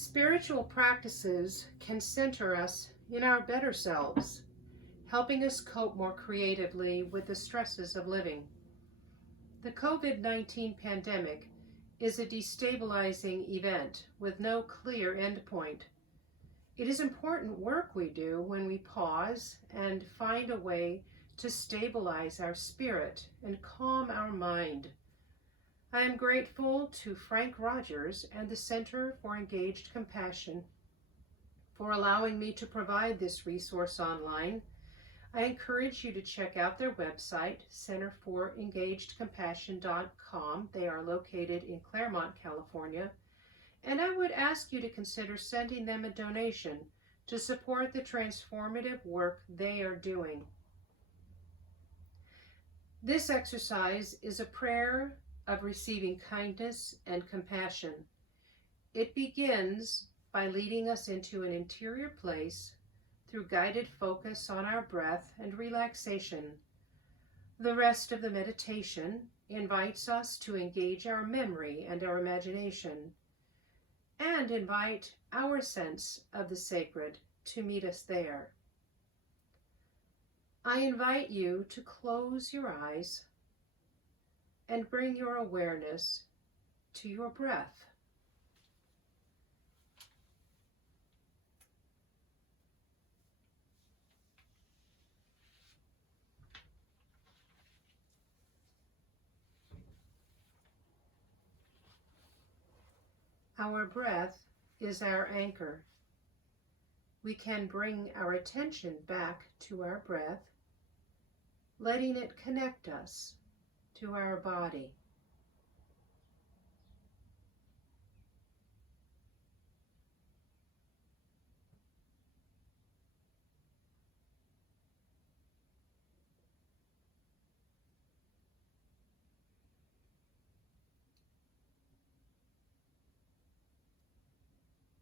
Spiritual practices can center us in our better selves, helping us cope more creatively with the stresses of living. The COVID-19 pandemic is a destabilizing event with no clear endpoint. It is important work we do when we pause and find a way to stabilize our spirit and calm our mind. I am grateful to Frank Rogers and the Center for Engaged Compassion for allowing me to provide this resource online. I encourage you to check out their website, centerforengagedcompassion.com. They are located in Claremont, California, and I would ask you to consider sending them a donation to support the transformative work they are doing. This exercise is a prayer of receiving kindness and compassion. It begins by leading us into an interior place through guided focus on our breath and relaxation. The rest of the meditation invites us to engage our memory and our imagination, and invite our sense of the sacred to meet us there. I invite you to close your eyes and bring your awareness to your breath. Our breath is our anchor. We can bring our attention back to our breath, letting it connect us to our body.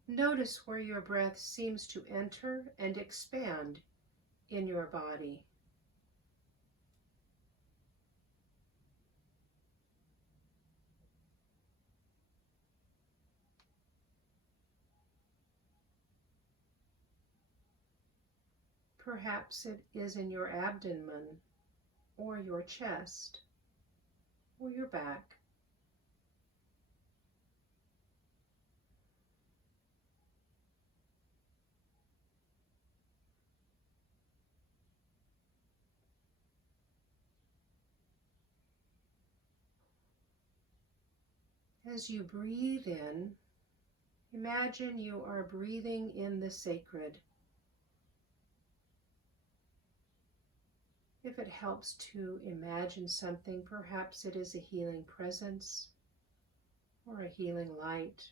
Notice where your breath seems to enter and expand in your body. Perhaps it is in your abdomen, or your chest, or your back. As you breathe in, imagine you are breathing in the sacred. If it helps to imagine something, perhaps it is a healing presence or a healing light.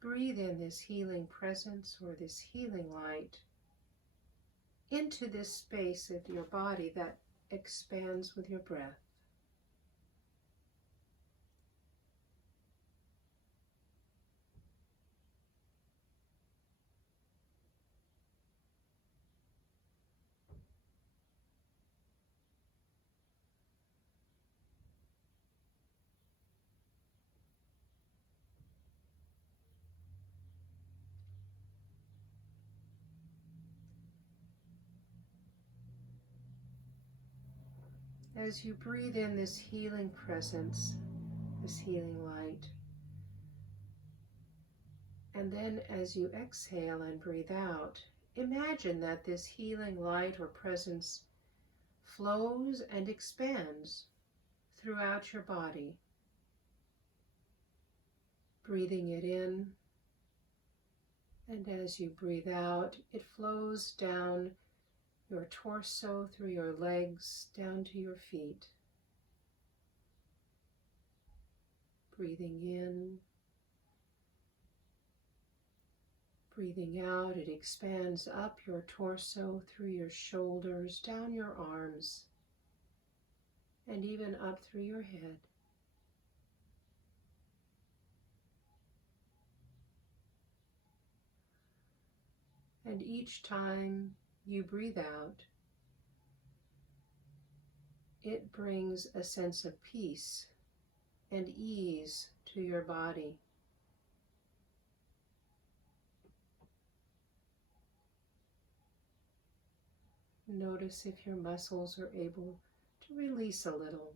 Breathe in this healing presence or this healing light into this space of your body that expands with your breath. As you breathe in this healing presence, this healing light, and then as you exhale and breathe out, imagine that this healing light or presence flows and expands throughout your body. Breathing it in, and as you breathe out, it flows down your torso, through your legs, down to your feet. Breathing in, breathing out, it expands up your torso, through your shoulders, down your arms, and even up through your head. And each time you breathe out, it brings a sense of peace and ease to your body. Notice if your muscles are able to release a little,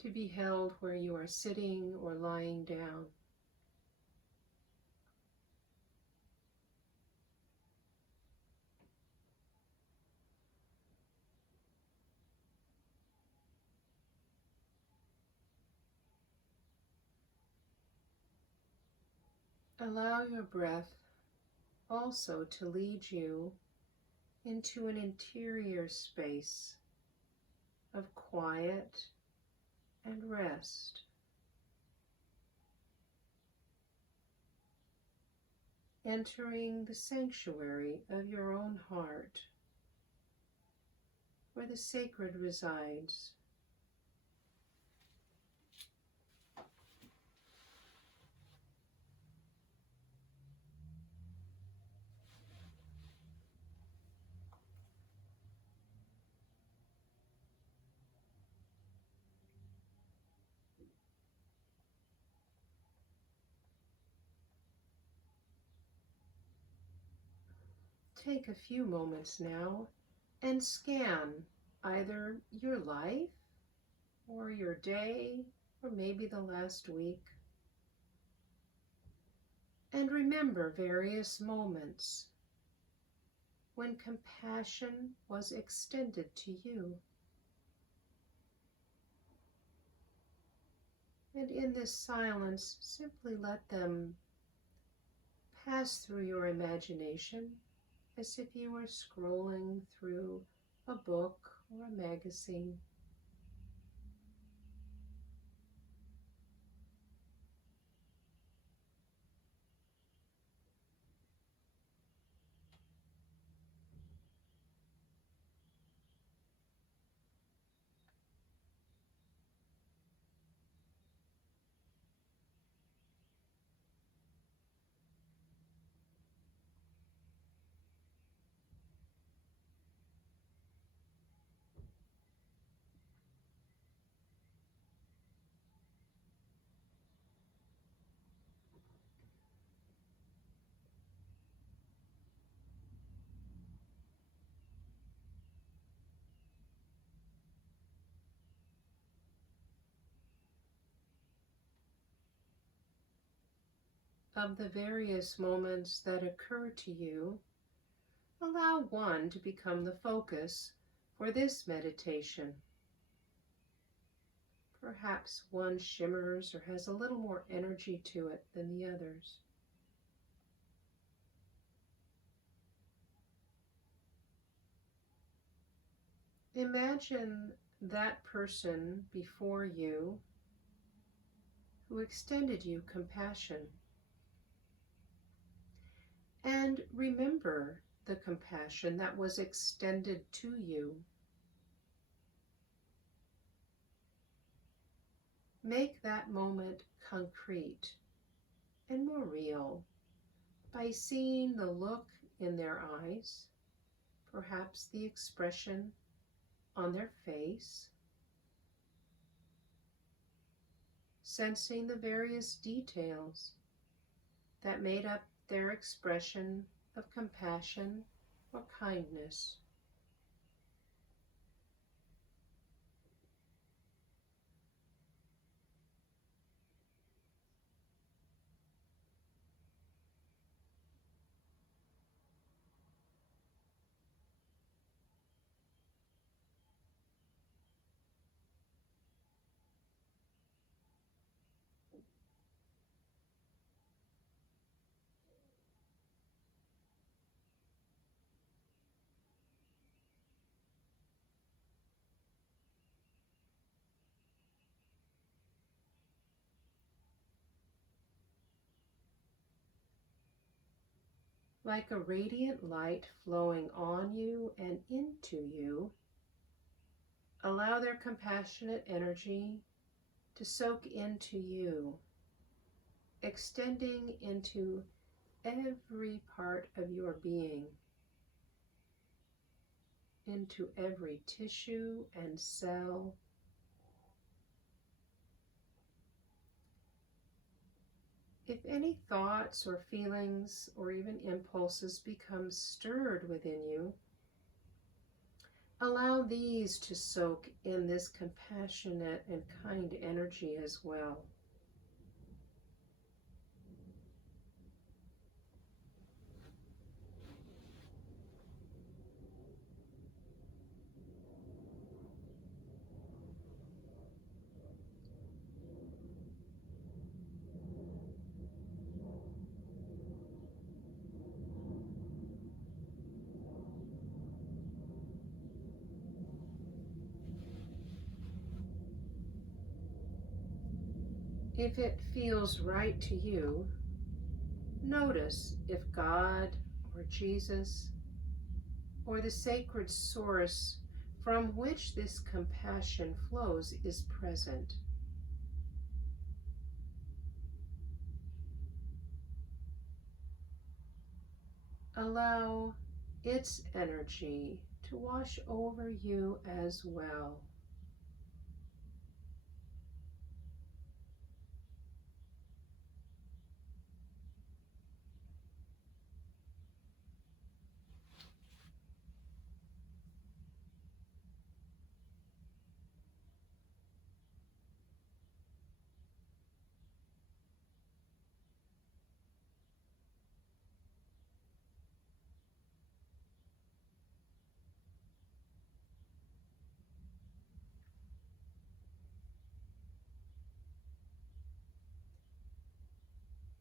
to be held where you are sitting or lying down. Allow your breath also to lead you into an interior space of quiet and rest. Entering the sanctuary of your own heart, where the sacred resides. Take a few moments now and scan either your life or your day or maybe the last week. And remember various moments when compassion was extended to you. And in this silence, simply let them pass through your imagination as if you were scrolling through a book or a magazine. Of the various moments that occur to you, allow one to become the focus for this meditation. Perhaps one shimmers or has a little more energy to it than the others. Imagine that person before you who extended you compassion. And remember the compassion that was extended to you. Make that moment concrete and more real by seeing the look in their eyes, perhaps the expression on their face, sensing the various details that made up their expression of compassion or kindness. Like a radiant light flowing on you and into you, allow their compassionate energy to soak into you, extending into every part of your being, into every tissue and cell. If any thoughts or feelings or even impulses become stirred within you, allow these to soak in this compassionate and kind energy as well. If it feels right to you, notice if God or Jesus or the sacred source from which this compassion flows is present. Allow its energy to wash over you as well.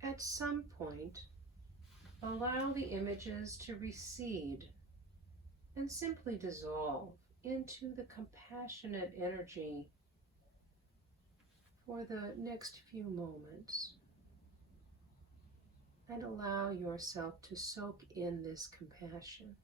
At some point, allow the images to recede and simply dissolve into the compassionate energy for the next few moments. And allow yourself to soak in this compassion.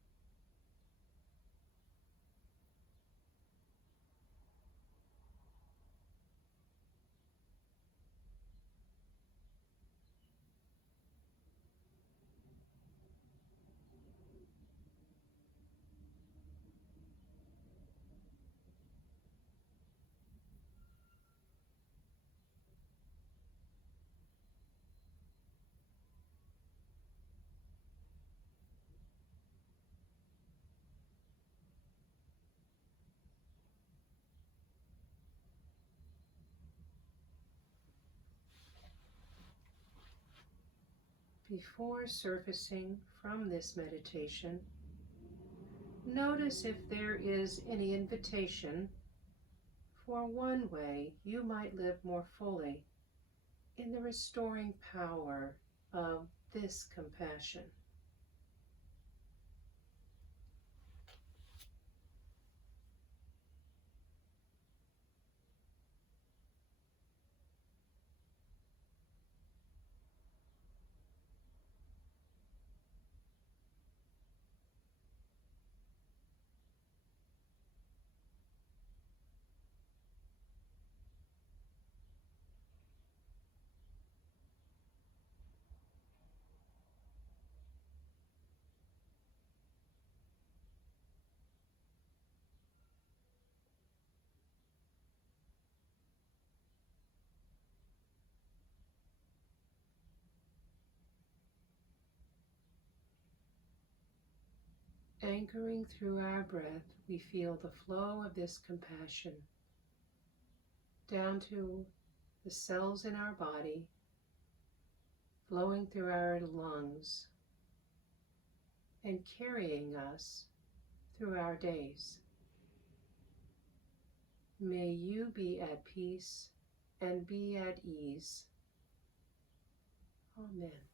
Before surfacing from this meditation, notice if there is any invitation for one way you might live more fully in the restoring power of this compassion. Anchoring through our breath, we feel the flow of this compassion down to the cells in our body, flowing through our lungs and carrying us through our days. May you be at peace and be at ease. Amen.